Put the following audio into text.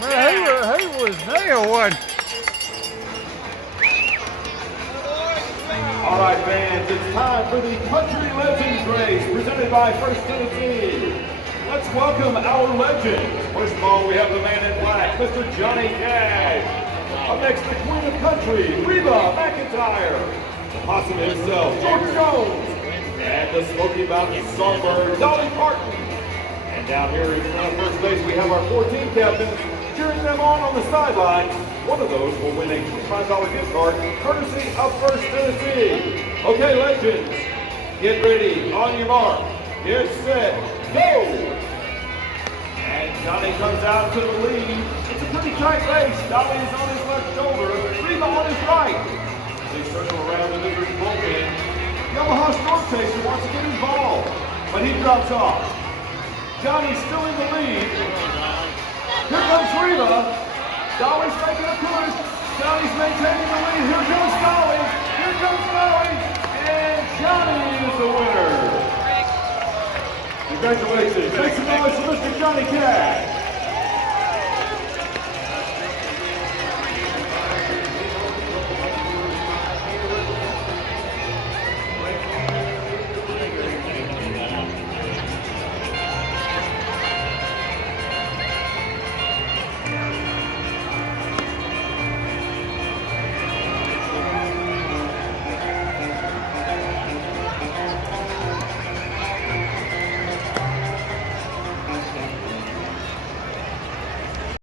Man, who was nailed one? All right, fans, it's time for the Country Legends race presented by First Tennessee. Let's welcome our legends. First of all, we have the man in black, Mr. Johnny Cash. Up next, the Queen of Country, Reba McEntire. The Possum himself, George Jones. And the Smoky Mountain Songbird, Dolly Parton. And down here in front of first base, we have our 14 captains cheering them on the sidelines. One of those will win a $25 gift card, courtesy of First Tennessee. Okay, legends, get ready. On your mark, get set, go! And Johnny comes out to the lead. It's a pretty tight race. Dolly is on his left shoulder, Reba on his right. They circle around the leader's bullpen. The Omaha Storm Chasers wants to get involved, but he drops off. Johnny's still in the lead. Here comes Reba. Dolly's making a push. Johnny's maintaining the lead. Here comes Dolly. Here comes Dolly. And Johnny is the winner. Congratulations. Make some noise for Mr. Johnny Cash.